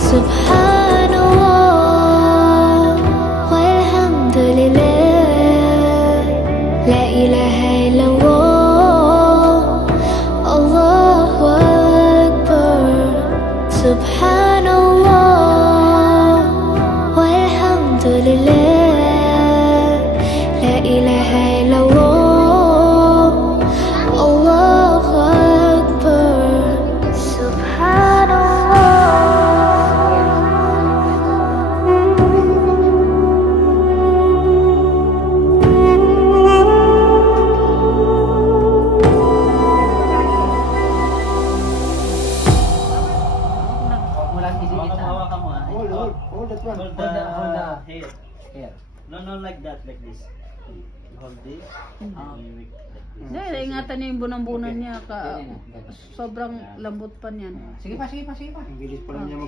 Subhanallah walhamdulillah, la ilaha illallah, Allahu Akbar. Subhanallah walhamdulillah, la ilaha illallah, Allahu Akbar. Subhanallah. Hawakan mo ah. Hold that one. Hold the hair. Here. No, like that, like this. Hold this. Like this. Dahil ingatan niya yung bunang-bunan niya. Sobrang lambot pa niyan. Sige pa. Ang bilis pa lang niya